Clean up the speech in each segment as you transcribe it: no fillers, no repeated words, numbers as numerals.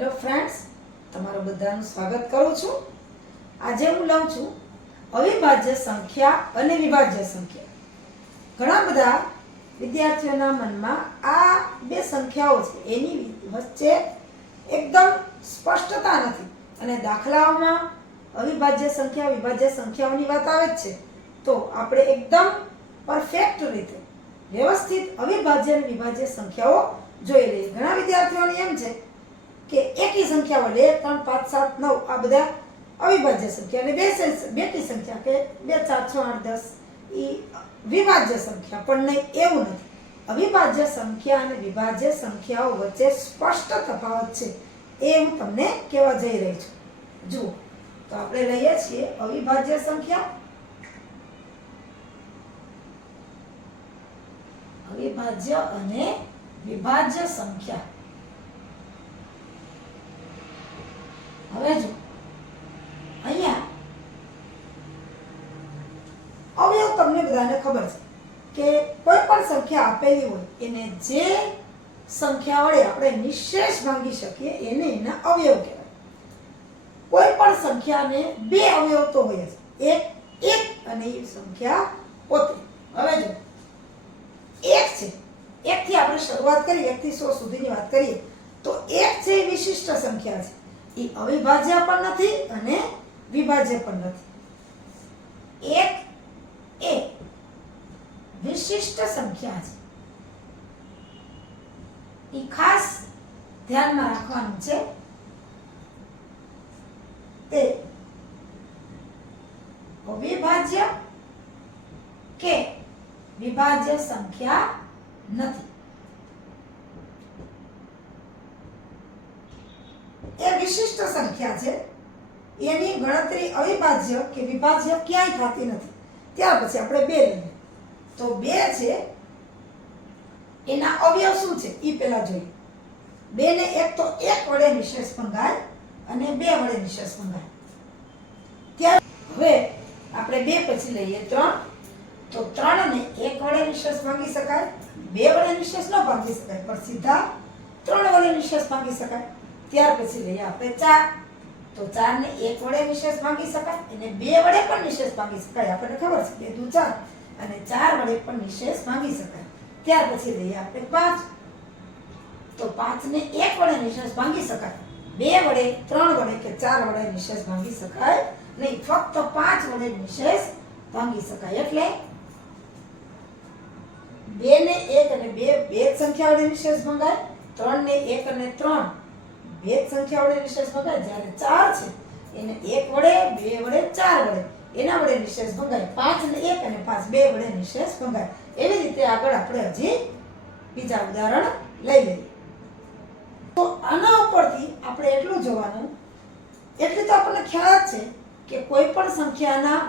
Hello friends, તમારું બધાનું સ્વાગત કરું છું. આજે હું લઉં છું અવિભાજ્ય સંખ્યા અને વિભાજ્ય સંખ્યા. ઘણા બધા વિદ્યાર્થીઓના મનમાં આ બે સંખ્યાઓ છે એની વચ્ચે એકદમ સ્પષ્ટતા નથી અને દાખલાઓમાં અવિભાજ્ય સંખ્યા વિભાજ્ય સંખ્યાઓની વાત આવે જ છે. તો આપણે એકદમ પરફેક્ટ રીતે વ્યવસ્થિત અવિભાજ્ય અને વિભાજ્ય સંખ્યાઓ જોઈ લઈએ. ઘણા વિદ્યાર્થીઓને એમ છે કે એકી સંખ્યાઓ એટલે 3, 5, 7, 9 આ બધા અવિભાજ્ય સંખ્યા અને બેકી સંખ્યા કે 2, 4, 6, 8, 10 એ વિભાજ્ય સંખ્યા. પણ નહીં, એવું નથી. અવિભાજ્ય સંખ્યા અને વિભાજ્ય સંખ્યાઓ વચ્ચે સ્પષ્ટ તફાવત છે એ હું તમને કહેવા જઈ રહી છું. જુઓ, તો આપણે લઈએ છીએ અવિભાજ્ય સંખ્યા, અવિભાજ્ય અને વિભાજ્ય સંખ્યા. હવે જો અહીંયા અવયવ તમને બધાને ખબર છે કે કોઈ પણ સંખ્યા આપેલી હોય એને જે સંખ્યા વડે આપણે નિશેષ ભાંગી શકીએ એને એના અવયવ કહેવાય. કોઈ પણ સંખ્યાને બે અવયવ તો હોય જ, એક અને એ સંખ્યા પોતે. હવે જો 1 છે, 1 થી આપણે શરૂઆત કરીએ, 1 થી 100 સુધીની વાત કરીએ તો 1 છે એ વિશિષ્ટ સંખ્યા છે. એ અવિભાજ્ય પણ નથી અને વિભાજ્ય પણ નથી. 1 એ વિશિષ્ટ સંખ્યા છે. એ ખાસ ધ્યાનમાં રાખવાનું છે. તે અવિભાજ્ય કે વિભાજ્ય સંખ્યા નથી. એ વિશિષ્ટ સંખ્યા છે. એની ગણતરી અવિભાજ્ય કે વિભાજ્ય ક્યાંય થતી નથી. ત્યાર પછી આપણે 2 લઈએ. તો 2 છે એના અવયવ શું છે એ પહેલા જોઈએ. 2 ને એક તો 1 વડે નિશેષ ભંગાય અને 2 વડે નિશેષ ભંગાય. ત્યાર હવે આપણે 2 પછી લઈએ 3. તો 3 ને 1 વડે નિશેષ ભાંગી શકાય, 2 વડે નિશેષ ન ભાંગી શકાય, પણ સીધા 3 વડે નિશેષ ભાંગી શકાય. ત્યાર પછી લઈએ આપણે 4. તો 4 ને 1 વડે નિશેષ ભાંગી શકાય અને 2 વડે પણ નિશેષ ભાંગી શકાય. આપણને ખબર છે 2 દુ 4 અને 4 વડે પણ નિશેષ ભાંગી શકાય. ત્યાર પછી લઈએ આપણે 5. તો 5 ને 1 વડે નિશેષ ભાંગી શકાય, 2 વડે, 3 વડે કે 4 વડે નિશેષ ભાંગી શકાય નહીં, ફક્ત 5 વડે નિશેષ ભાંગી શકાય. એટલે 2 ને 1 અને 2 બે સંખ્યા વડે નિશેષ ભંગાય, 3 ને 1 અને 3 બે સંખ્યા વડે નિશેષ ભંગાય. જ્યારે 4 છે એને 1 વડે, 2 વડે, 4 વડે એના વડે નિશેષ ભંગાય. 5 ને 1 અને 5 બે વડે નિશેષ ભંગાય. એવી રીતે આગળ આપણે હજી બીજા ઉદાહરણ લઈ લઈએ. તો આના ઉપરથી આપણે એટલું જોવાનું, એટલી તો આપણને ખ્યાલ જ છે કે કોઈ પણ સંખ્યાના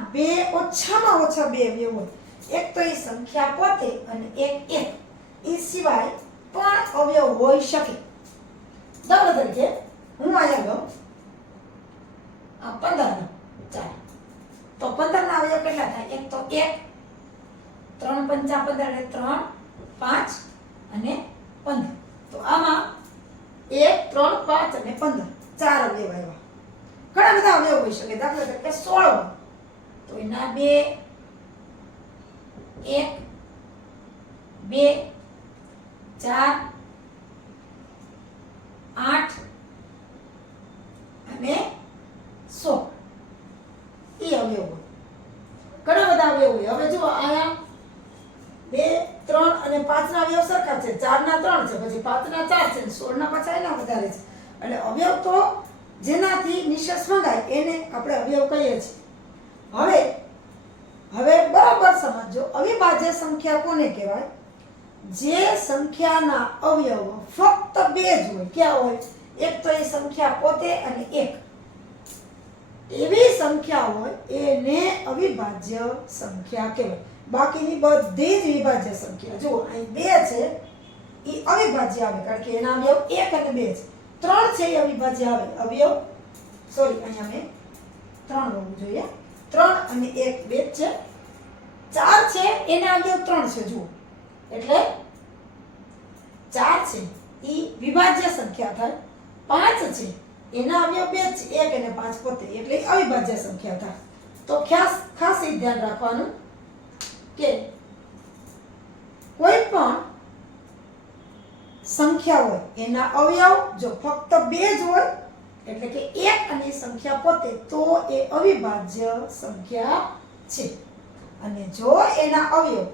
ઓછામાં ઓછા 2 અવયવ હોય. એક તો એ સંખ્યા પોતે અને એક એ સિવાય પણ અવયવ હોઈ શકે. દાખલા તરીકે હું અહીંયા લઉં 15 નો 4. તો 15 ના અવયવ કેટલા થાય? એક તો 1, 3 પંચા 15 એટલે 3, 5 અને 15. તો આમાં 1, 3, 5 અને 15 4 અવયવ આવ્યા. ઘણા બધા અવયવ હોઈ શકે. દાખલા તરીકે 16 તો એના 2, 1, 2, 4, 8 અને 16 એ અવયવ હોય. ઘણા બધા અવયવ હોય. હવે જુઓ અહીંયા 2, 3 અને 5 ના અવયવ સરખા છે, 4 ના 3 છે, પછી 5 ના 4 છે, 16 ના પાછા એના વધારે છે. એટલે અવયવ તો જેનાથી નિશેષ ભંગાય એને આપણે અવયવ કહીએ છીએ. હવે બરાબર સમજો, અવિભાજ્ય સંખ્યા કોને કહેવાય? જે સંખ્યાના અવયવ ફક્ત 2 જ હોય. ક્યાં હોય? એક તો એ સંખ્યા પોતે અને એક. એવી સંખ્યા હોય એને અવિભાજ્ય સંખ્યા કહેવાય. બાકીની બધી જ વિભાજ્ય સંખ્યા. જુઓ અહીં 2 છે એ અવિભાજ્ય આવે કારણ કે એના અવયવ 1 અને 2 છે. 3 છે એ અવિભાજ્ય આવે. અવયવ સોરી અહીંયા મેં 3 હોવું જોઈએ. 3 અને 1 2 છે. 4 છે એના અવયવ 3 છે. જુઓ એટલે 4 છે એ વિભાજ્ય સંખ્યા થાય 5 છે એના અવયવ 2 છે, 1 અને 5 પોતે, એટલે અવિભાજ્ય સંખ્યા થાય. તો ખાસ એ ધ્યાન રાખવાનું કે કોઈ પણ સંખ્યા હોય એના અવયવ જો ફક્ત 2 જ હોય એટલે કે 1 અને સંખ્યા પોતે, તો એ અવિભાજ્ય સંખ્યા છે. અને જો એના અવયવ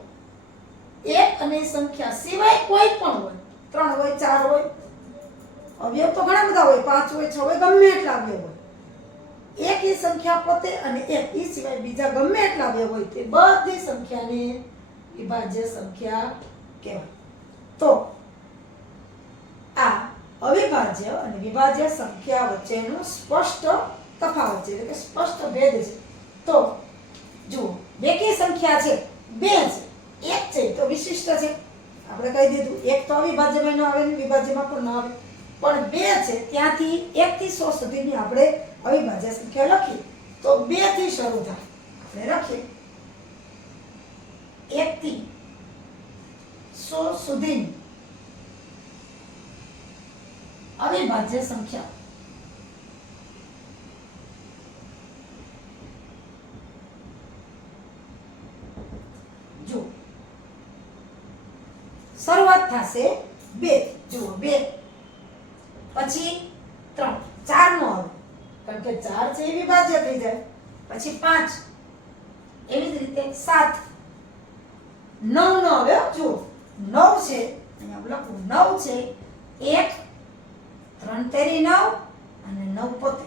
1 અને સંખ્યા સિવાય કોઈ પણ હોય, 3 હોય, 4 હોય, અવયવ તો ઘણા બધા હોય, 5 હોય, 6 હોય, ગમે એટલા અવયવ હોય, એક એ સંખ્યા પોતે અને એક એ સિવાય બીજા ગમે એટલા અવયવ હોય, તે બધી સંખ્યાને વિભાજ્ય સંખ્યા કહેવાય. તો આ અવિભાજ્ય અને વિભાજ્ય સંખ્યા વચ્ચેનો સ્પષ્ટ તફાવત છે, એટલે કે સ્પષ્ટ ભેદ છે. તો જુઓ, બેકી સંખ્યા છે 2 છે, 1 છે તો વિશિષ્ટ છે, આપણે કહી દીધું. 1 તો અવિભાજ્યમાં ન આવે ને વિભાજ્યમાં પણ ન આવે, પણ 2 છે ત્યાંથી 1 થી 100 સુધીની આપણે અવિભાજ્ય સંખ્યા લખીએ તો 2 થી શરૂ થાય. આપણે લખીએ 1 થી 100 સુધીની અવિભાજ્ય સંખ્યા. જો શરૂઆત થશે 2, જુઓ 2 પછી 3, 4 નો આવે કારણ કે 4 છે એ વિભાજ્ય થઈ જાય, પછી 5, એવી જ રીતે 7, 9 નો આવે. જુઓ 9 છે, અહીંયા લખું 9 છે, 1, 3 તેરી 9 અને 9 પોતે.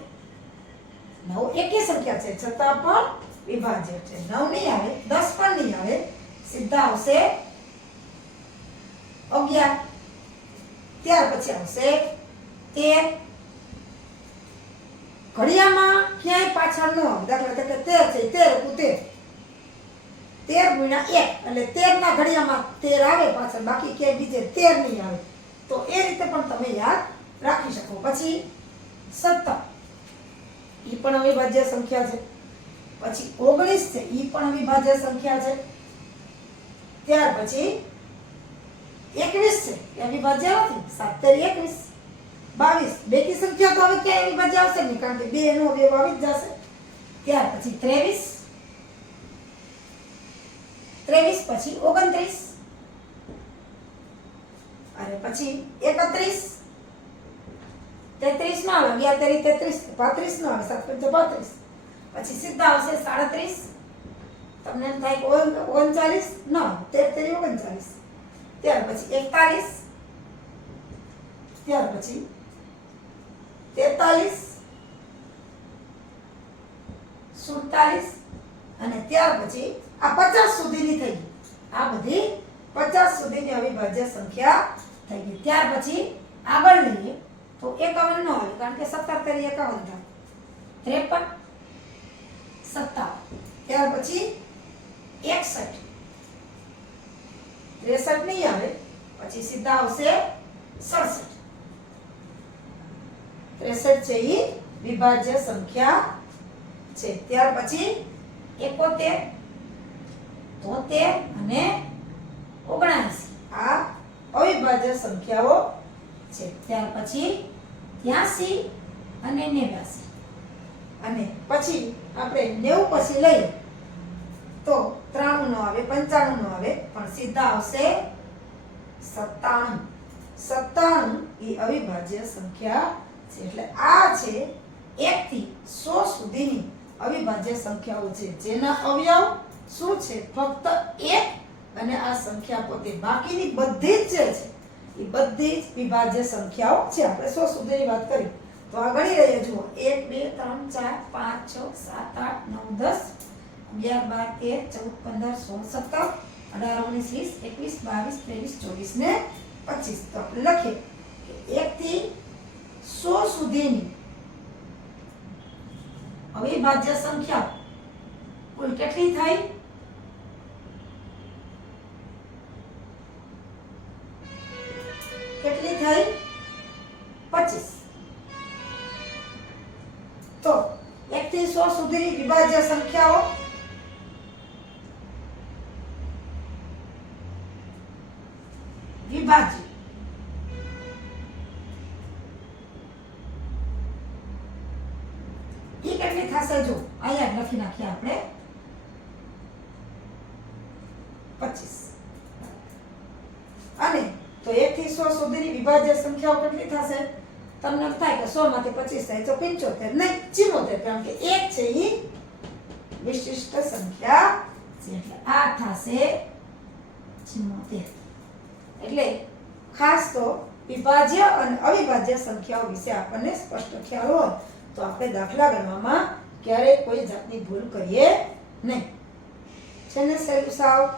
9 એકી સંખ્યા છે છતાં પણ વિભાજ્ય છે. 9 નહીં આવે, 10 પણ નહીં આવે, સીધા આવશે 11, ત્યાર પછી આવશે 13. ઘડિયામાં ક્યાંય પાછળ ન આવે, દાખલા તરીકે 13 છે, 13 ગુણ્યા 1 એટલે 13 ના ઘડિયામાં 13 આવે પાછળ, બાકી ક્યાંય બીજે 13 નહીં આવે. તો એ રીતે પણ તમે યાદ રાખી શકો. પછી 17, એ પણ અવિભાજ્ય સંખ્યા છે. પછી 19 છે, એ પણ અવિભાજ્ય સંખ્યા છે. ત્યાર પછી 21 છે, એ અવિભાજ્ય નથી, 7 તેરી 21, 22, બેકી સંખ્યા તો હવે ક્યાંય અવિભાજ્ય આવશે નહીં કારણ કે 2 નો અવયવ આવી જ જશે. ત્યાર પછી 23 પછી 29 અને પછી 31, 33 નો આવે, 11 તેરી 33, 35 નો આવે, 7 પંચા 35, પછી સીધા આવશે 37. તમને એમ થાય કે 39 ના, 13 તેરી 39, ત્યાર પછી 41, ત્યાર પછી 43, 47 અને ત્યાર પછી આ 50 સુધીની થઈ ગઈ. આ બધી 50 સુધીની અવિભાજ્ય સંખ્યા થઈ ગઈ. ત્યાર પછી આગળ લઈએ તો 51 નો આવે કારણ કે 17 તેરી 51 થાય, 53, 57, ત્યાર પછી 61, 63 નહીં આવે, પછી સીધા આવશે 67. 63 છે એ વિભાજ્ય સંખ્યા છે. ત્યાર પછી 71, 73 અને 79 આ અવિભાજ્ય સંખ્યાઓ છે. ત્યાર પછી 83 અને 89 અને પછી આપણે 90 પછી લઈએ તો 93 નો આવે, 95 નો આવે, પણ સીધા આવશે 97. 97 એ અવિભાજ્ય સંખ્યા છે. એટલે આ છે 1 થી 100 સુધીની અવિભાજ્ય સંખ્યાઓ છે જેના અવયવ શું છે? ફક્ત 1 અને આ સંખ્યા પોતે. બાકીની બધી જ છે એ બધી જ વિભાજ્ય સંખ્યાઓ છે. આપણે 100 સુધીની વાત કરી તો આ ગણી લઈએ. જુઓ 1 2 3 4 5 6 7 8 9 10 11 12 13 14 15 16 17 18 19 20 21 22 23 24 ને 25. તો આપણે લખીએ કે 1 થી 100 સુધીની અવિભાજ્ય સંખ્યા કુલ કેટલી થાય? કેટલી થઈ? 25. તો 1 થી 100 સુધીની વિભાજ્ય સંખ્યાઓ વિભાજ્ય લખી નાખીએ આપણે 25. અને તો 1 થી 100 સુધીની વિભાજ્ય સંખ્યાઓ કેટલી થશે? તમને એમ થાય કે 100 માંથી 25 થાય તો 75 નહીં 74, કારણ કે 1 છે એ વિશિષ્ટ સંખ્યા છે એટલે આ થશે 74. એટલે ખાસ તો વિભાજ્ય અને અવિભાજ્ય સંખ્યાઓ વિશે આપણને સ્પષ્ટ ખ્યાલ હોય તો આપણે દાખલા ગણવામાં ક્યારેય કોઈ જાતની ભૂલ કરીએ નહીં. છે ને સહેલું સાવ?